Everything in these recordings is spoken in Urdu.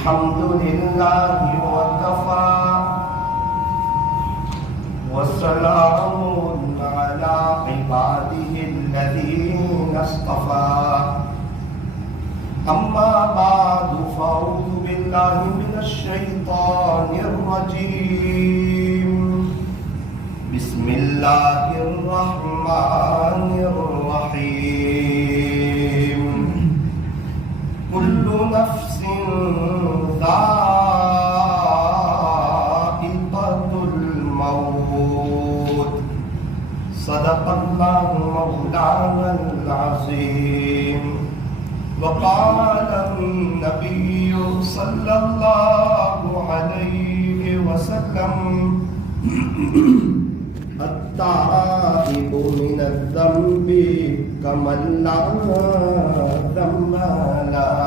الحمد لله وكفى وسلام على عباده الذين اصطفى أما بعد فأعوذ بالله من الشيطان الرجيم بسم الله الرحمن الرحيم كل نفس ذائقة الموت صدق الله مولانا العظيم وقال النبي صلى الله عليه وسلم التائب من الذنب كمن لا ذنب له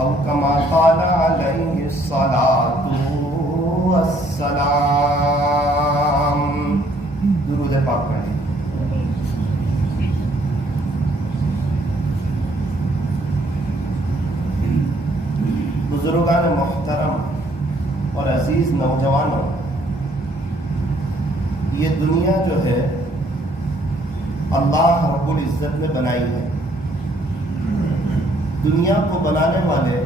أو كما قال عليه الصلاة والسلام. درود پاک پڑھیں. بزرگان محترم اور عزیز نوجوانوں، یہ دنیا جو ہے اللہ رب العزت نے بنائی ہے. دنیا کو بنانے والے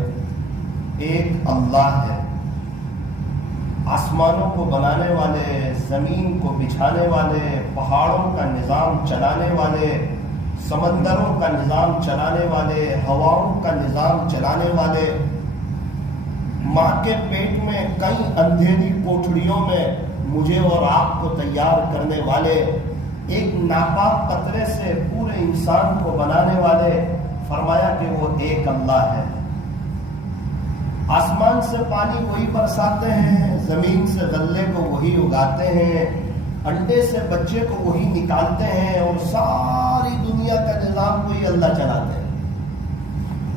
ایک اللہ ہے. آسمانوں کو بنانے والے، زمین کو بچھانے والے، پہاڑوں کا نظام چلانے والے، سمندروں کا نظام چلانے والے، ہواؤں کا نظام چلانے والے، ماں کے پیٹ میں کئی اندھیری کوٹھڑیوں میں مجھے اور آپ کو تیار کرنے والے، ایک ناپاک قطرے سے پورے انسان کو بنانے والے، فرمایا کہ وہ ایک اللہ ہے. آسمان سے پانی وہی برساتے ہیں، زمین سے غلے کو وہی اگاتے ہیں، انڈے سے بچے کو وہی نکالتے ہیں، اور ساری دنیا کا نظام وہی اللہ چلاتے ہیں.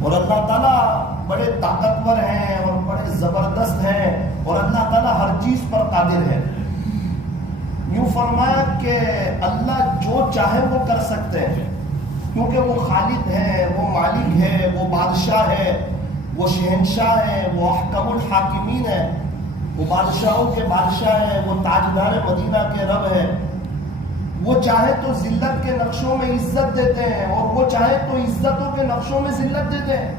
اور اللہ تعالیٰ بڑے طاقتور ہیں اور بڑے زبردست ہیں، اور اللہ تعالیٰ ہر چیز پر قادر ہے. یوں فرمایا کہ اللہ جو چاہے وہ کر سکتے ہیں، کیونکہ وہ خالق ہے، وہ مالک ہے، وہ بادشاہ ہے، وہ شہنشاہ ہے، وہ احکم الحاکمین ہے، وہ بادشاہوں کے بادشاہ ہے، وہ تاجدار مدینہ کے رب ہے. وہ چاہے تو ذلت کے نقشوں میں عزت دیتے ہیں، اور وہ چاہے تو عزتوں کے نقشوں میں ذلت دیتے ہیں.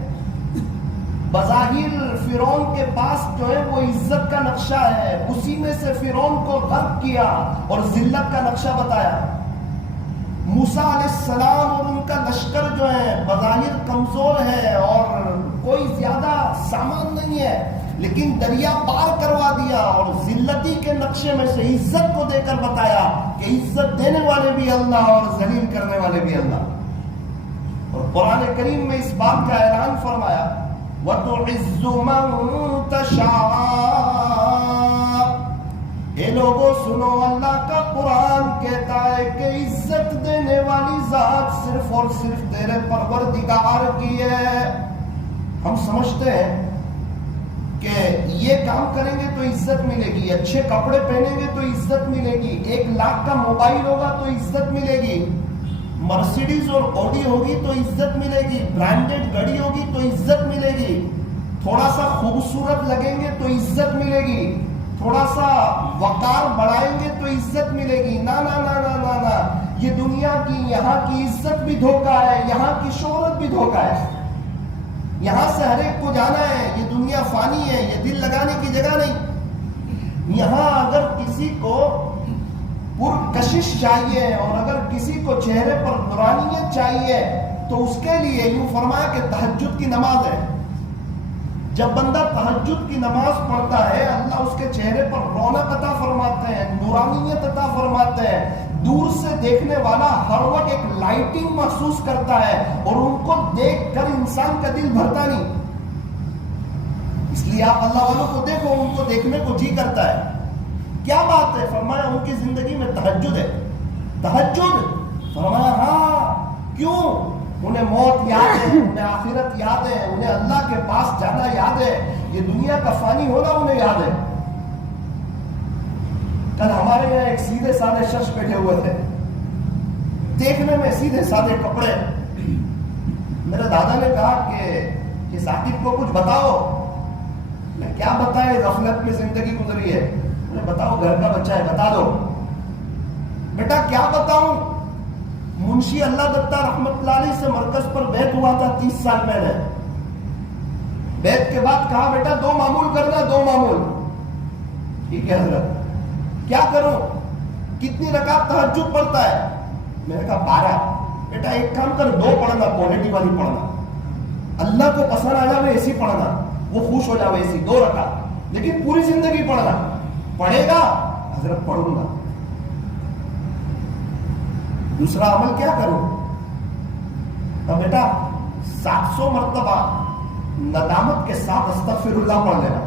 بظاہر فرعون کے پاس جو ہے وہ عزت کا نقشہ ہے، اسی میں سے فرعون کو غرق کیا اور ذلت کا نقشہ بتایا. موسیٰ علیہ السلام اور ان کا لشکر جو ہے بظاہر کمزور ہے اور کوئی زیادہ سامان نہیں ہے، لیکن دریا پار کروا دیا اور ذلتی کے نقشے میں سے عزت کو دے کر بتایا کہ عزت دینے والے بھی اللہ اور ذلیل کرنے والے بھی اللہ. اور قرآن کریم میں اس بات کا اعلان فرمایا وَتُعِزُّ مَن تَشَاءُ. اے لوگوں سنو، اللہ کا قرآن کہتا ہے کہ عزت دینے والی ذات صرف اور صرف تیرے پروردگار کی ہے. ہم سمجھتے ہیں کہ یہ کام کریں گے تو عزت ملے گی، اچھے کپڑے پہنیں گے تو عزت ملے گی، 1 لاکھ کا موبائل ہوگا تو عزت ملے گی، مرسیڈیز اور آڈی ہوگی تو عزت ملے گی، برانڈڈ گاڑی ہوگی تو عزت ملے گی، تھوڑا سا خوبصورت لگیں گے تو عزت ملے گی، تھوڑا سا وقار بڑھائیں گے تو عزت ملے گی. نا نا نا نا نا نا، یہ دنیا کی یہاں کی عزت بھی دھوکہ ہے، یہاں کی شہرت بھی دھوکہ ہے. یہاں سے ہر ایک کو جانا ہے، یہ دنیا فانی ہے، یہ دل لگانے کی جگہ نہیں. یہاں اگر کسی کو پرکشش چاہیے اور اگر کسی کو چہرے پر نورانیت چاہیے تو اس کے لیے یوں فرمایا کہ تہجد کی نماز ہے. جب بندہ تہجد کی نماز پڑھتا ہے، اللہ اس کے چہرے پر رونق عطا فرماتے ہیں، نورانیت عطا فرماتے ہیں. دور سے دیکھنے والا ہر وقت ایک لائٹنگ محسوس کرتا ہے، اور ان کو دیکھ کر انسان کا دل بھرتا نہیں. اس لیے آپ اللہ والوں کو دیکھو، ان کو دیکھنے کو جی کرتا ہے. کیا بات ہے؟ فرمایا ان کی زندگی میں تہجد ہے. تہجد؟ فرمایا ہاں. کیوں؟ انہیں موت یاد ہے، انہیں آخرت یاد ہے، انہیں اللہ کے پاس جانا یاد ہے، یہ دنیا کا فانی ہونا انہیں یاد ہے. کل ہمارے یہاں ایک سیدھے سادے شخص بیٹھے ہوئے تھے، دیکھنے میں سیدھے سادے کپڑے. میرے دادا نے کہا کہ ثاقب کو کچھ بتاؤ. کیا بتائیں غفلت میں زندگی گزری ہے. بتاؤ گھر کا بچہ ہے بتا دو. بیٹا کیا بتاؤں, منشی اللہ دتا رحمت اللہ علیہ سے مرکز پر بیعت ہوا تھا 30 سال پہلے. بیعت کے بعد کہا بیٹا 2 معمول کرنا, 2 معمول. ٹھیک ہے حضرت, کیا کروں, کتنی رکعت تہجد پڑھتا ہے؟ میں نے کہا 12. بیٹا ایک کام کر, 2 پڑھنا, کوالٹی والی پڑھنا, اللہ کو پسند آ جائے ایسی پڑھنا, وہ خوش ہو جائے ایسی 2 رکعت, لیکن پوری زندگی پڑھنا. پڑھے گا؟ حضرت پڑھوں گا. دوسرا عمل کیا کروں؟ اب بیٹا 700 مرتبہ ندامت کے ساتھ استغفر اللہ پڑھ لینا.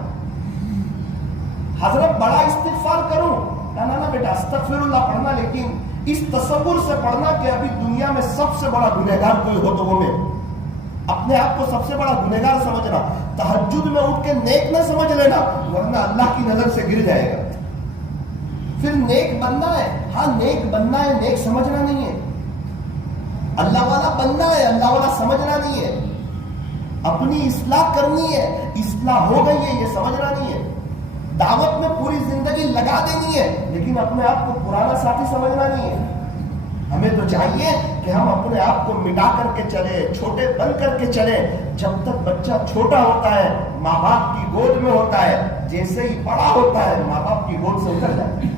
حضرت بڑا استغفار کروں؟ نہ بیٹا استغفر اللہ پڑھنا, لیکن اس تصور سے پڑھنا کہ ابھی دنیا میں سب سے بڑا گنہگار کوئی ہو تو وہ میں. اپنے آپ کو سب سے بڑا گنہگار سمجھنا, تہجد میں اٹھ کے نیک نہ سمجھ لینا, ورنہ اللہ کی نظر سے گر جائے گا. پھر نیک بننا ہے, ہاں نیک بننا ہے, نیک سمجھنا نہیں ہے. اللہ والا بننا ہے, اللہ والا سمجھنا نہیں ہے. اپنی اصلاح کرنی ہے, اصلاح ہو گئی ہے یہ سمجھنا نہیں ہے. دعوت میں پوری زندگی لگا دینی ہے, لیکن اپنے آپ کو پرانا ساتھی سمجھنا نہیں ہے. ہمیں تو چاہیے کہ ہم اپنے آپ کو مٹا کر کے چلے, چھوٹے بن کر کے چلے. جب تک بچہ چھوٹا ہوتا ہے ماں باپ کی گود میں ہوتا ہے, جیسے ہی بڑا ہوتا ہے ماں باپ کی گود سے اتر جاتا ہے.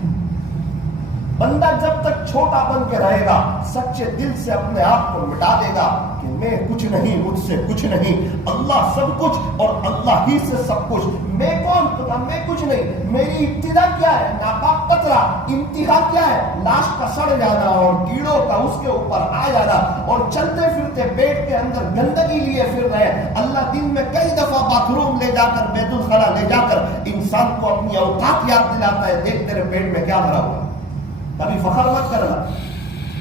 بندہ جب تک چھوٹا بن کے رہے گا, سچے دل سے اپنے آپ کو مٹا دے گا کہ میں کچھ نہیں, مجھ سے کچھ نہیں, اللہ سب کچھ اور اللہ ہی سے سب کچھ. میں کون؟ تو میں کچھ نہیں. میری ابتدا کیا ہے؟ ناپاک قطرہ. انتہا کیا ہے؟ لاش کا سڑ جانا اور کیڑوں کا اس کے اوپر آ جانا, اور چلتے پھرتے پیٹ کے اندر گندگی لیے پھر رہے. اللہ دن میں کئی دفعہ باتھ روم لے جا کر, بیت الخلا لے جا کر انسان کو اپنی اوقات یاد دلاتا ہے. دیکھ تیرے پیٹ میں کیا بھرا ہوا, کبھی فخر مت کرنا.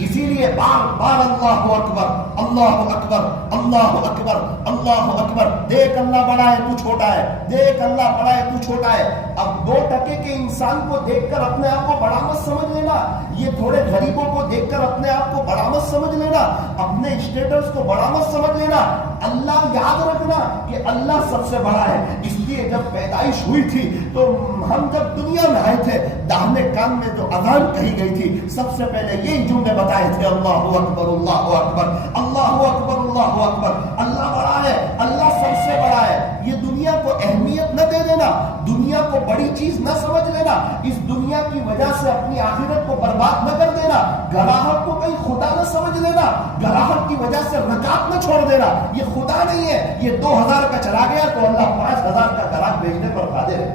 اسی لیے بار بار اللہ اکبر, اللہ اکبر, اللہ اکبر, اللہ اکبر. دیکھ اللہ بڑا ہے تو چھوٹا ہے, دیکھ اللہ بڑا ہے تو چھوٹا ہے. اب 2 ٹکے کے انسان کو دیکھ کر اپنے آپ کو بڑا مت سمجھ لینا, یہ تھوڑے غریبوں کو دیکھ کر اپنے آپ کو بڑا مت سمجھ لینا, اپنے اسٹیٹس کو بڑا مت سمجھ لینا. اللہ یاد رکھنا کہ اللہ سب سے بڑا ہے. اس لیے جب پیدائش ہوئی تھی تو ہم جب دنیا میں آئے تھے, داہنے کان میں جو اذان کہی گئی تھی, سب سے پہلے یہی جملے بتائے تھے, اللہ اکبر, اللہ اکبر, اللہ اکبر, اللہ اکبر. اللہ بڑا ہے, اللہ سب سے بڑا ہے. یہ دنیا کو اہمیت نہ دے دینا, دنیا کو بڑی چیز نہ سمجھ لینا, اس دنیا کی وجہ سے اپنی آخرت کو برباد نہ کر دینا, گراہک کو کہیں خدا نہ سمجھ لینا, گراہک کی وجہ سے رکعت نہ چھوڑ دینا. یہ خدا نہیں ہے, یہ 2000 کا چلا گیا تو اللہ 5000 کا گراہک بھیجنے پر قادر ہے.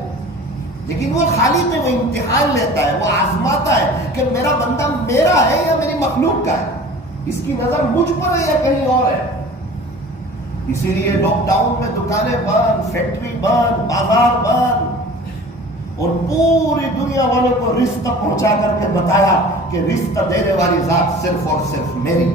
لیکن وہ خالی میں وہ امتحان لیتا ہے, وہ آزماتا ہے کہ میرا بندہ میرا ہے یا میری مخلوق کا ہے, اس کی نظر مجھ پر ہے یا کہیں اور ہے. اسی لیے لاک ڈاؤن میں دکانیں بند, فیکٹری بند, بازار بند, اور پوری دنیا والوں کو رزق پہنچا کر کے بتایا کہ رزق دینے والی ذات صرف اور صرف میری.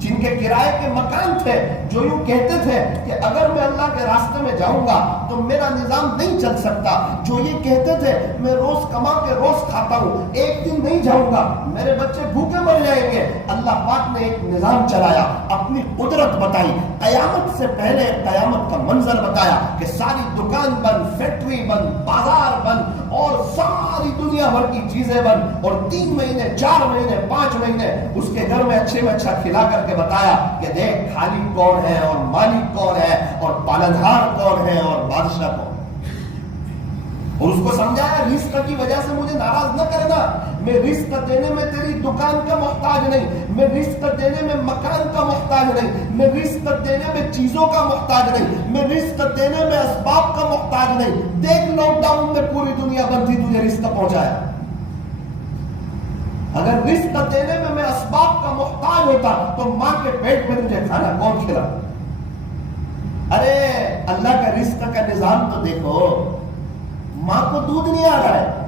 جن کے کرائے کے مکان تھے, جو یوں کہتے تھے کہ اگر میں اللہ کے راستے میں جاؤں گا تو میرا نظام نہیں چل سکتا, جو یہ کہتے تھے میں روز کما کے روز کھاتا ہوں, ایک دن نہیں جاؤں گا میرے بچے بھوکے مر جائیں گے, اللہ پاک نے ایک نظام چلایا, اپنی قدرت بتائی, قیامت سے پہلے قیامت کا منظر بتایا کہ ساری دکان بند, فیکٹری بند, بازار بند, اور ساری دنیا بھر کی چیزیں بند, اور 3 مہینے 4 مہینے 5 مہینے اس کے گھر میں اچھے میں اچھا کھلا کر کے بتایا کہ دیکھ خالق کون ہے اور مالک کون ہے اور پالنہار کون ہے اور بادشاہ کون. اور اس کو سمجھایا رزق کی وجہ سے مجھے ناراض نہ کرنا, میں رزق دینے میں تیری دکان کا محتاج نہیں, میں رزق دینے میں مکان کا محتاج نہیں, میں رزق دینے میں چیزوں کا محتاج نہیں, میں رزق دینے میں اسباب کا محتاج نہیں. دیکھ لاک ڈاؤن میں پوری دنیا بند تھی, تجھے رزق پہنچایا. اگر رزق دینے میں اسباب کا محتاج ہوتا تو ماں کے پیٹ میں تجھے کھانا کون کھلا. ارے اللہ کا رزق کا نظام تو دیکھو, ماں کو دودھ نہیں آ رہا ہے,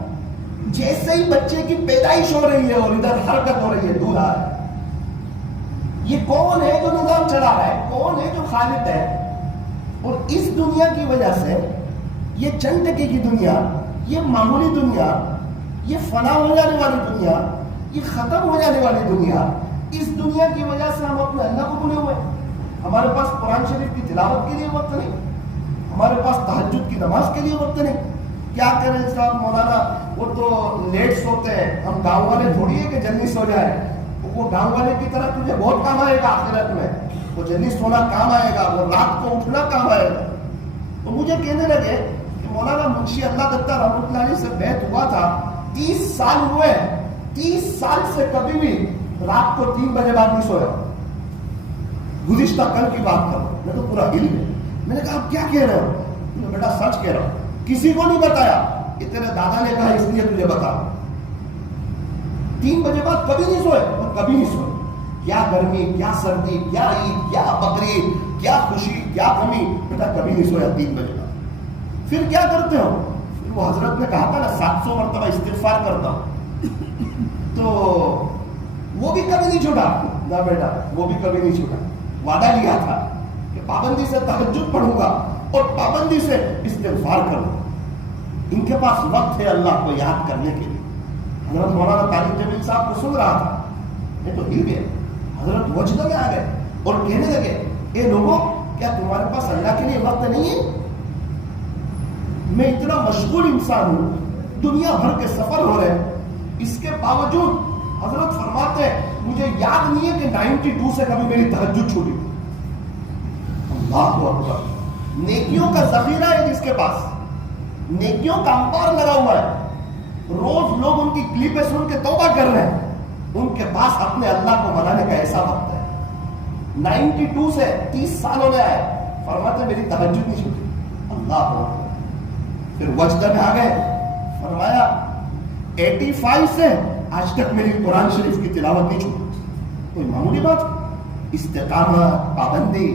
جیسے ہی بچے کی پیدائش ہو رہی ہے اور ادھر حرکت ہو رہی ہے, دودھ آ رہا ہے. یہ کون ہے جو نظام چلا رہا ہے, کون ہے جو خالق ہے. اور اس دنیا کی وجہ سے یہ چند ٹکے کی دنیا, یہ معمولی دنیا, یہ فنا ہو جانے والی دنیا, یہ ختم ہو جانے والی دنیا, اس دنیا کی وجہ سے ہم اپنے اللہ کو بھولے ہوئے. ہمارے پاس قرآن شریف کی تلاوت کے لیے وقت نہیں, ہمارے پاس تہجد کی نماز کے لیے وقت نہیں. کیا کریں صاحب مولانا, وہ تو لیٹ سوتے ہیں, ہم گاؤں والے تھوڑی ہے کہ جلدی سو جائے. وہ گاؤں والے کی طرح تجھے بہت کام آئے گا آخرت میں, وہ جلدی سونا کام آئے گا, وہ رات کو اٹھنا کام آئے گا. تو مجھے کہنے لگے کہ مولانا منشی اللہ دتہ رحمۃ اللہ علیہ سے بیعت ہوا تھا, 30 سال ہوئے, 30 سال سے کبھی بھی رات کو 3 بجے بعد نہیں سویا. گزشتہ کل کی بات کرو, میں تو پورا ہل گیا. میں نے کہا آپ کیا کہہ رہے ہو؟ بیٹا سچ کہہ رہا ہوں, کسی کو نہیں بتایا, یہ تیرے دادا نے کہا اس لیے تجھے بتا. 3 بجے بعد کبھی نہیں سوئے, اور کبھی نہیں سوئے. کیا گرمی, کیا سردی, کیا عید, کیا بقرعید, کیا خوشی, کیا غمی, بیٹا کبھی نہیں سویا 3 بجے بعد. پھر کیا کرتے ہو؟ پھر وہ حضرت نے کہا تھا نا 700 مرتبہ استغفار کرتا ہوں, تو وہ بھی کبھی نہیں چھوٹا. نہ بیٹا وہ بھی کبھی نہیں چھوٹا. وعدہ لیا تھا کہ پابندی سے تہجد پڑھوں گا اور پابندی سے استغفار کروں. ان کے پاس وقت ہے اللہ کو یاد کرنے کے لیے. حضرت مولانا طارق جمیل صاحب کو سن رہا تھا, میں تو ہل گیا. حضرت وجدہ میں آ گئے اور کہنے لگے, اے لوگوں, کیا تمہارے پاس اللہ کے لیے وقت نہیں ہے؟ میں اتنا مشغول انسان ہوں, دنیا بھر کے سفر ہو رہے ہیں, اس کے باوجود حضرت فرماتے ہیں مجھے یاد نہیں ہے کہ 92 سے کبھی میری تہجد چھوٹی. اللہ اکبر. نیکیوں کا ذخیرہ ہے جس کے پاس, نیکیوں کا انبار لگا ہوا ہے. روز لوگ ان کی کلپیں سن کے توبہ کر رہے ہیں, ان کے پاس اپنے اللہ کو منانے کا ایسا وقت ہے. 92 سے 30 سال ہونے آئے, فرماتے میری تہجد نہیں چھوٹی. اللہ اکبر. پھر وجدہ میں آ گئے, فرمایا 85 سے آج تک میری قرآن شریف کی تلاوت نہیں چھوٹی. کوئی معمولی بات, استقامت, پابندی.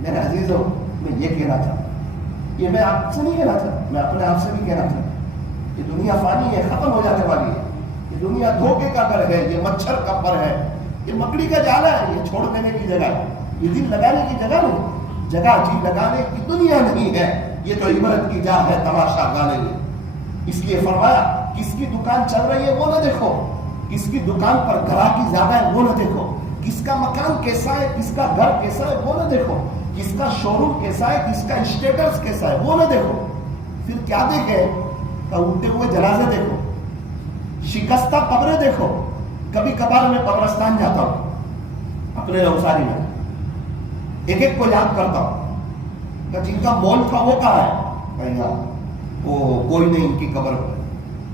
میرے عزیزوں, میں یہ کہنا چاہتا ہوں, یہ میں آپ سے نہیں کہنا چاہتا, میں اپنے آپ سے بھی کہنا چاہتا ہوں, یہ دنیا فانی ہے, ختم ہو جانے والی ہے. یہ دنیا دھوکے کا گھر ہے, یہ مچھر کا پر ہے, یہ مکڑی کا جالا ہے, یہ چھوڑ دینے کی جگہ ہے, یہ دل لگانے کی جگہ نہیں, جگہ جی لگانے کی دنیا نہیں ہے. یہ تو عبرت کی جا ہے, تماشا گانے میں. اس لیے فرمایا کس کی دکان چل رہی ہے وہ نہ دیکھو, کس کی دکان پر گراہکی زیادہ ہے وہ نہ دیکھو, کس کا مکان کیسا ہے, کس کا گھر کیسا ہے وہ نہ دیکھو, کس کا شو روم کیسا ہے, کس کا اسٹیٹس کیسا ہے وہ نہ دیکھو. پھر کیا دیکھے؟ اٹھتے ہوئے جنازے دیکھو, شکستہ قبریں دیکھو. کبھی کبھار میں قبرستان جاتا ہوں اپنے اوساری میں, ایک ایک کو یاد کرتا ہوں کہ جن کا مول تھا وہ کہاں ہے, وہ کوئی نہیں ان کی قبر پر.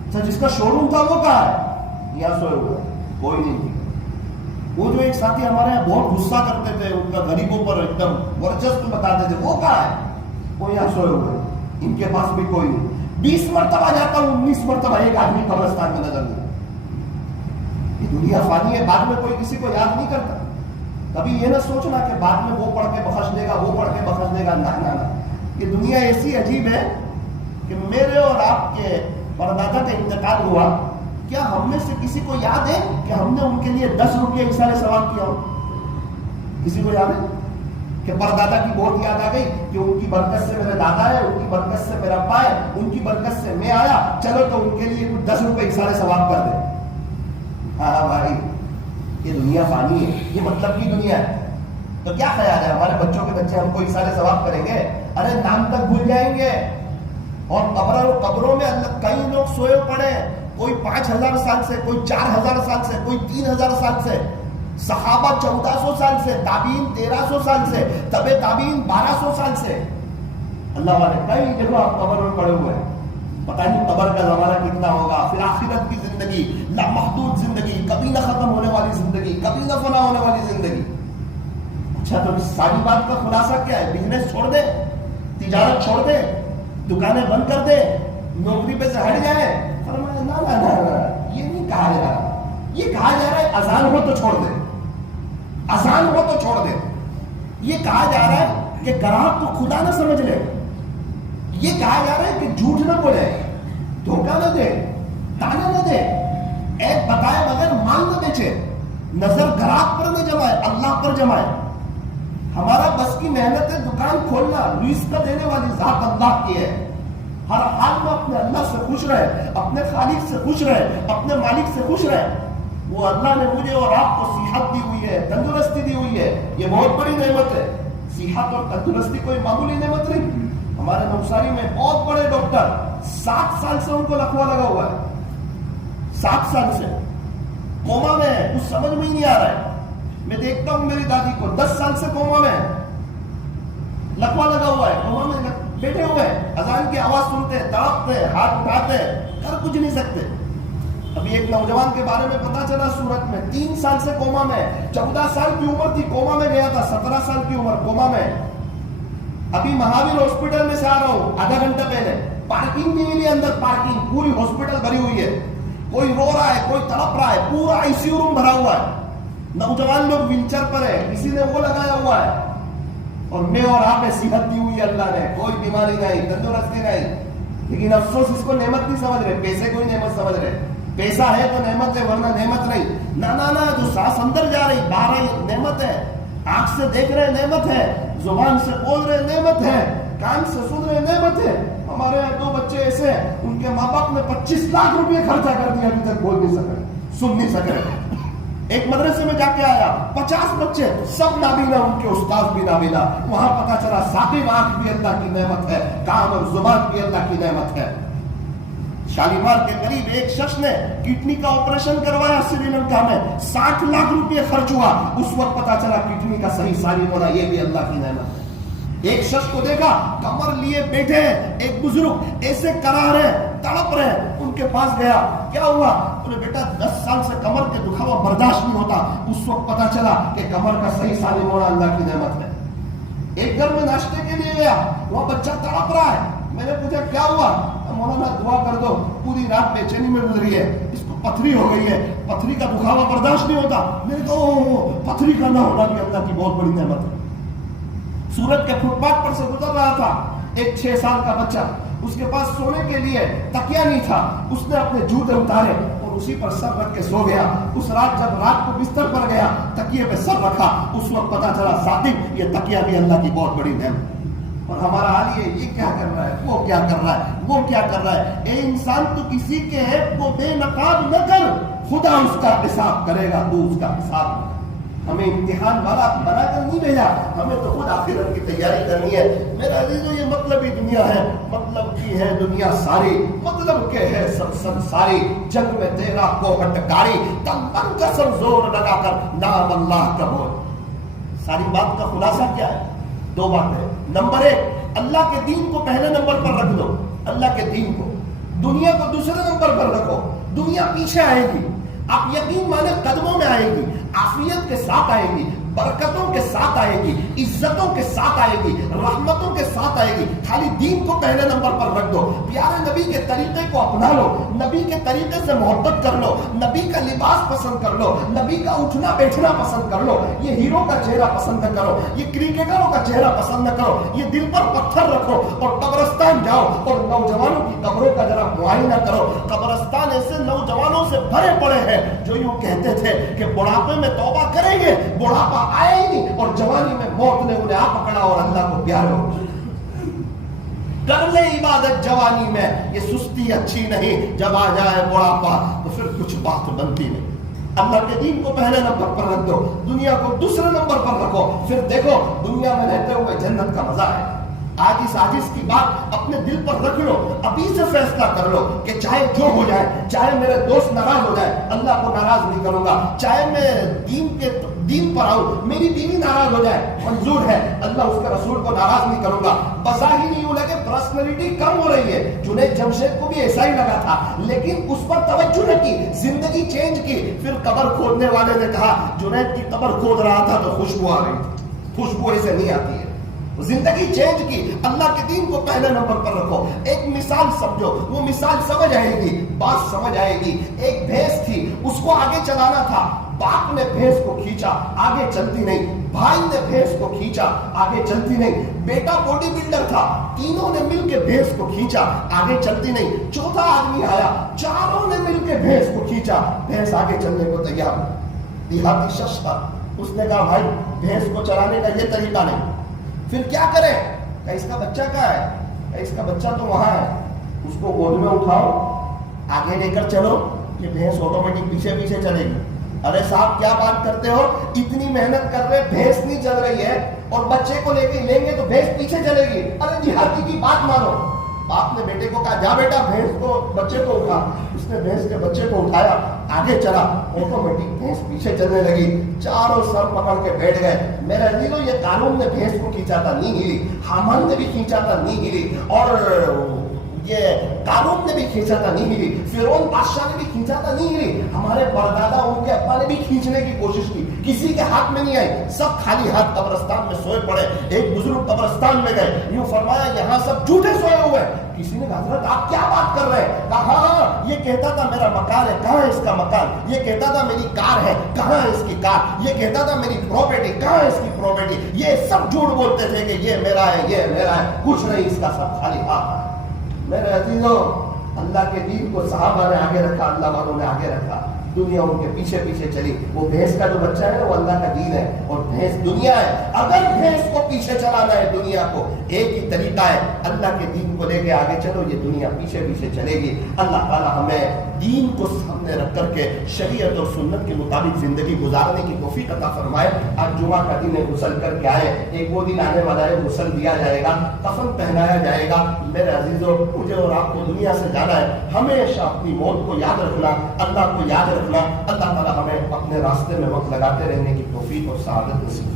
اچھا جس کا شو روم تھا وہ کہاں ہے, یہاں سوئے ہوئے, کوئی نہیں. وہ جو ایک ساتھی ہمارے یہاں بہت غصہ کرتے تھے, ان کا غریبوں پر ایک دم ورچسپ بتاتے تھے, وہ کہاں ہے, وہ یہاں سوئے ہوئے, ان کے پاس بھی کوئی نہیں. 20 مرتبہ جاتا ہوں, 19 مرتبہ ایک آدمی قبرستان میں نظر نہیں. یہ دنیا فانی ہے, بعد میں کوئی کسی کو یاد نہیں کرتا. کبھی یہ نہ سوچنا کہ بعد میں وہ پڑھ کے بخش دے گا, وہ پڑھ کے بخش دے گا. نہ, یہ دنیا ایسی عجیب ہے کہ میرے اور آپ کے پردادا کا انتقال ہوا, کیا ہم میں سے کسی کو یاد ہے کہ ہم نے ان کے لیے 10 روپیہ اثار ثواب کیا ہو؟ کسی کو یاد ہے کہ پردادا کی بہت یاد آ گئی کہ ان کی برکت سے میرے دادا ہے, ان کی برکت سے میرا ابا ہے, ان کی برکت سے میں آیا, چلو تو ان کے لیے کچھ 10 روپے اثار ثواب کر دے. ہاں بھائی, یہ دنیا فانی ہے, یہ مطلب کی دنیا ہے. تو کیا خیال ہے ہمارے بچوں کے بچے ہم کو اثار ثواب کریں گے؟ ارے نام تک بھول جائیں گے. اور قبروں میں کئی لوگ سوئے پڑے, کوئی 5000 سال سے, کوئی 4000 سال سے, کوئی 3000 سال سے, صحابہ 1400 سال سے, تابعین 1300 سال سے, تبع تابعین 1200 سال سے. اللہ والے کئی جگہ آپ قبر میں پڑے ہوئے ہیں, پتہ نہیں قبر کا زمانہ کتنا ہوگا. پھر آخرت کی زندگی, لامحدود زندگی, کبھی نہ ختم ہونے والی زندگی, کبھی نہ فنا ہونے والی زندگی. اچھا تو ساری بات کا خلاصہ کیا ہے؟ بزنس چھوڑ دے, تجارت چھوڑ دے, دکانیں بند کر دے, نوکری پہ سے ہٹ جائے. فرمایا نا, یہ نہیں کہا جا رہا. یہ کہا جا رہا ہے اذان ہو تو چھوڑ دے, اذان ہو تو چھوڑ دے. یہ کہا جا رہا ہے کہ گراہک کو خدا نہ سمجھ لے. یہ کہا جا رہا ہے کہ جھوٹ نہ بولے, دھوکہ نہ دے, تانا نہ دے, ایک بتائے بغیر مال نہ بیچے, نظر گراہک پر نہ جمائے, اللہ پر جمائے. ہمارا بس کی محنت ہے دکان کھولنا, رزق دینے والی ذات اللہ کی ہے. ہر حال میں اپنے اللہ سے خوش رہے, اپنے خالق سے خوش رہے, اپنے مالک سے خوش رہے. وہ اللہ نے مجھے اور آپ کو صحت دی ہوئی ہے, تندرستی دی ہوئی ہے, یہ بہت بڑی نعمت ہے. صحت اور تندرستی کوئی معمولی نعمت نہیں. ہمارے نوساری میں بہت بڑے ڈاکٹر 7 سال سے ان کو لکوا لگا ہوا ہے، 7 سال سے کوما میں ہے، کچھ سمجھ میں ہی نہیں آ رہا ہے. میں دیکھتا ہوں میری دادی کو 10 سال سے کوما میں ہے، لکوا لگا ہوا ہے، کوما میں بیٹھے ہوئے ہیں، اذان کی آواز سنتے ہیں، تڑپتے ہیں، ہاتھ اٹھاتے ہیں، کر کچھ نہیں سکتے. ابھی ایک نوجوان کے بارے میں پتا چلا سورت میں 3 سال سے کوما میں، 14 سال کی عمر تھی کوما میں گیا تھا، 17 سال کی عمر کوما میں. ابھی مہاویر ہاسپٹل میں سے آ رہا ہوں آدھا گھنٹہ پہلے، پارکنگ بھی ملی اندر، پارکنگ پوری ہاسپٹل بھری ہوئی ہے، کوئی رو رہا ہے، کوئی تڑپ رہا ہے، پورا آئی سی یو روم بھرا ہوا ہے. نوجوان لوگ ویل چیئر پر ہے، کسی نے وہ لگایا ہوا ہے، اور میں اور آپ نے صحت دی ہوئی ہے اللہ نے، کوئی بیماری نہیں، تندرستی نہیں. لیکن افسوس اس کو نعمت نہیں سمجھ رہے، پیسے کو ہی نعمت سمجھ رہے. پیسہ ہے تو نعمت ہے، ورنہ نعمت نہیں. نہ جو سانس اندر جا رہی باہر نعمت ہے، آنکھ سے دیکھ رہے نعمت ہے، زبان سے بول رہے نعمت ہے، کان سے سن رہے نعمت ہے. ہمارے یہاں 2 بچے ایسے ہیں، ان کے ماں باپ نے 25 لاکھ روپے خرچہ کر دیا، ابھی تک بول نہیں سک رہے، سن نہیں سک رہے. ایک مدرسے میں جا کے آیا، 50 بچے سب نابینا، ان کے استاد بھی نابینا. وہاں پتا چلا ثاقب آنکھ بھی اللہ کی نعمت ہے، کان اور زبان بھی اللہ کی نعمت ہے. شالیمار کے قریب ایک شخص نے کڈنی کا آپریشن کروایا سری لنکا میں، 60 لاکھ روپے خرچ ہوا. اس وقت پتا چلا کڈنی کا صحیح سالم ہونا یہ بھی اللہ کی نعمت ہے. ایک شخص کو دیکھا کمر لیے بیٹھے ہیں، ایک بزرگ ایسے کرا رہے تڑپ رہے، ان کے پاس گیا، کیا ہوا؟ انہیں بیٹا 10 سال سے کمر کے دکھاوا برداشت نہیں ہوتا. اس وقت پتا چلا کہ کمر کا صحیح سالم ہونا اللہ کی نعمت ہے. ایک گھر میں ناشتے کے لیے گیا، وہ بچہ تڑپ رہا ہے. میں نے پوچھا کیا ہوا؟ مولانا دعا کر دو، پوری رات بے چینی میں گزری ہے، اس کو پتھری ہو گئی ہے، پتھری کا دکھاوا برداشت نہیں ہوتا. میں نے کہا پتھری کا نہ ہونا بھی اللہ کی بہت بڑی نعمت ہے. سورت کے فٹ پاتھ پر سے گزر رہا تھا ایک 6 سال کا بچہ، اس کے پاس سونے کے لیے تکیا نہیں تھا. اس نے اپنے جوتے اتارے اور اسی پر سر رکھ کے سو گیا. اس رات جب رات کو بستر پر گیا، تکیے پہ سر رکھا، اس وقت پتا چلا صادق یہ تکیا بھی اللہ کی بہت بڑی نعمت. اور ہمارا حال یہ کیا کر رہا ہے، وہ کیا کر رہا ہے، وہ کیا کر رہا ہے. اے انسان تو کسی کے عیب کو بے نقاب نہ کر، خدا اس کا حساب کرے گا، تو اس کا حساب. ہمیں امتحان والا بنا کر نہیں بھیجا، ہمیں تو خود آخرت کی تیاری کرنی ہے. میرا عزیزو یہ مطلب ہی دنیا ہے، مطلب کی ہے دنیا ساری، مطلب کے ہے سب ساری. جنگ میں تیرا کوہٹ کاری، تن من قسم زور لگا کر نام اللہ کا بول. ساری بات کا خلاصہ کیا ہے؟ 2 باتیں. نمبر 1، اللہ کے دین کو پہلے نمبر پر رکھ دو، اللہ کے دین کو. دنیا کو دوسرے نمبر پر رکھو. دنیا پیچھے آئے گی، آپ یقین مانے قدموں میں آئے گی، عافیت کے ساتھ آئے گی، برکتوں کے ساتھ آئے گی، عزتوں کے ساتھ آئے گی، رحمتوں کے ساتھ آئے گی. خالی دین کو پہلے نمبر پر رکھ دو. پیارے نبی کے طریقے کو اپنا لو، نبی کے طریقے سے محبت کر لو، نبی کا لباس پسند کر لو، نبی کا اٹھنا بیٹھنا پسند کر لو. یہ ہیرو کا چہرہ پسند نہ کرو، یہ کرکٹروں کا چہرہ پسند نہ کرو. یہ دل پر پتھر رکھو اور قبرستان جاؤ اور نوجوانوں کی قبروں کا ذرا معائنہ کرو. قبرستان ایسے نوجوانوں سے بھرے پڑے ہیں جو یوں کہتے تھے کہ بڑھاپے میں توبہ کریں گے، بڑھاپا آئے ہی نہیں، اور جوانی میں موت نے انہیں آ پکڑا اور اللہ کو پیار ہو. کر لے عبادت جوانی میں، یہ سستی اچھی نہیں، جب آ جائے بڑھاپا تو پھر کچھ بات بنتی نہیں. اللہ کے دین کو پہلے نمبر پر رکھ دو، دنیا کو دوسرے نمبر پر رکھو. پھر دیکھو دنیا میں رہتے ہوئے جنت کا مزہ ہے. آجز کی بات اپنے دل پر رکھ لو، ابھی سے فیصلہ کر لو کہ چاہے جو ہو جائے، چاہے میرے دوست ناراض ہو جائے، اللہ کو ناراض نہیں کروں گا. چاہے میں دین پر آؤں، میری بیوی ناراض ہو جائے، منظور ہے، اللہ اس کے رسول کو ناراض نہیں کروں گا. بظاہر نہیں یوں لگے پرسنالٹی کم ہو رہی ہے، جنید جمشید کو بھی ایسا ہی لگا تھا، لیکن اس پر توجہ نہ کی، زندگی چینج کی. پھر قبر کھودنے والے نے کہا جنید کی قبر کھود رہا تھا تو خوشبو آ رہی تھی، خوشبو ایسے نہیں آتی ہے. زندگی چینج کی. اللہ کے دین کو پہلے نمبر پر رکھو. ایک مثال سمجھو، وہ مثال سمجھ آئے گی، بات سمجھ آئے گی. ایک بھینس تھی، اس کو آگے چلانا تھا، باپ نے بھینس کو کھینچا، آگے چلتی نہیں. بھائی نے بھینس کو کھینچا، آگے چلتی نہیں. بیٹا باڈی بلڈر تھا، تینوں نے مل کے بھینس کو کھینچا، آگے چلتی نہیں. چوتھا آدمی آیا، چاروں نے مل کے بھینس کو کھینچا، بھینس آگے چلنے کو تیار. دیہاتی شخص تھا، اس نے کہا بھائی بھینس کو چلانے کا یہ طریقہ نہیں. پھر کیا کرے؟ کہ اس کا بچہ کہاں ہے؟ کہ اس کا بچہ تو وہاں ہے، اس کو گود میں اٹھاؤ، آگے لے کر چلو، یہ بھینس آٹومیٹک پیچھے پیچھے چلے گی. ارے صاحب کیا بات کرتے ہو، اتنی محنت کر رہے، بھینس نہیں چل رہی ہے، اور بچے کو لے کے لیں گے تو بھینس پیچھے چلے گی. ارے دیہاتی کی بات مانو. باپ نے بیٹے کو کہا جا بیٹا بھینس کو بچے کو اٹھا. اس نے بھینس کے بچے کو اٹھایا, آگے چلا, آٹومیٹک بھینس پیچھے چلنے لگی. چاروں سر پکڑ کے بیٹھ گئے. میرے عزیزو یہ قانون نے بھینس کو کھینچا تھا, نہیں ہلی. حامان نے بھی کھینچا تھا, نہیں ہلی. اور یہ قانون نے بھی کھینچا تھا, نہیں ہلی. فرعون بادشاہ نے بھی کھینچا تھا, نہیں ہلی. ہمارے پردادا ان کے ابا نے بھی کھینچنے کی کوشش کی, کسی کے ہاتھ میں نہیں آئی. سب خالی ہاتھ قبرستان میں سوئے پڑے. ایک بزرگ قبرستان میں گئے, یوں فرمایا یہاں سب جھوٹے سوئے ہوئے. کسی نے کہا حضرت آپ کیا بات کر رہے ہیں؟ کہا ہاں یہ کہتا تھا میرا مکان ہے, کہاں ہے اس کا مکان؟ یہ کہتا تھا میری کار ہے, کہاں ہے اس کی کار؟ یہ کہتا تھا میری پراپرٹی, کہاں ہے اس کی پراپرٹی؟ یہ سب جھوٹ بولتے تھے کہ یہ میرا ہے, یہ میرا ہے. کچھ نہیں, اس کا سب خالی ہاتھ. میرے عزیزوں, اللہ کے دین کو صحابہ نے آگے رکھا, اللہ والوں نے آگے رکھا. دنیا ان کے پیچھے پیچھے چلی. وہ بھینس کا جو بچہ ہے وہ اللہ کا دین ہے, اور بھینس دنیا ہے. اگر بھینس کو پیچھے چلانا ہے دنیا کو, ایک ہی طریقہ ہے, اللہ کے دین کو لے کے آگے چلو, یہ دنیا پیچھے پیچھے چلے گی. اللہ تعالی ہمیں دین کو سامنے رکھ کر کے شریعت اور سنت کے مطابق زندگی گزارنے کی توفیق عطا فرمائے. آج جمعہ کا دن ہے, غسل کر کے آئے. ایک وہ دن آنے والا ہے, غسل دیا جائے گا, کفن پہنایا جائے گا. میرے عزیزوں, مجھے اور آپ کو دنیا سے جانا ہے. ہمیشہ اپنی موت کو یاد رکھنا, اللہ کو یاد رکھنا. اللہ تعالی ہمیں اپنے راستے میں وقت لگاتے رہنے کی توفیق اور سعادت نصیب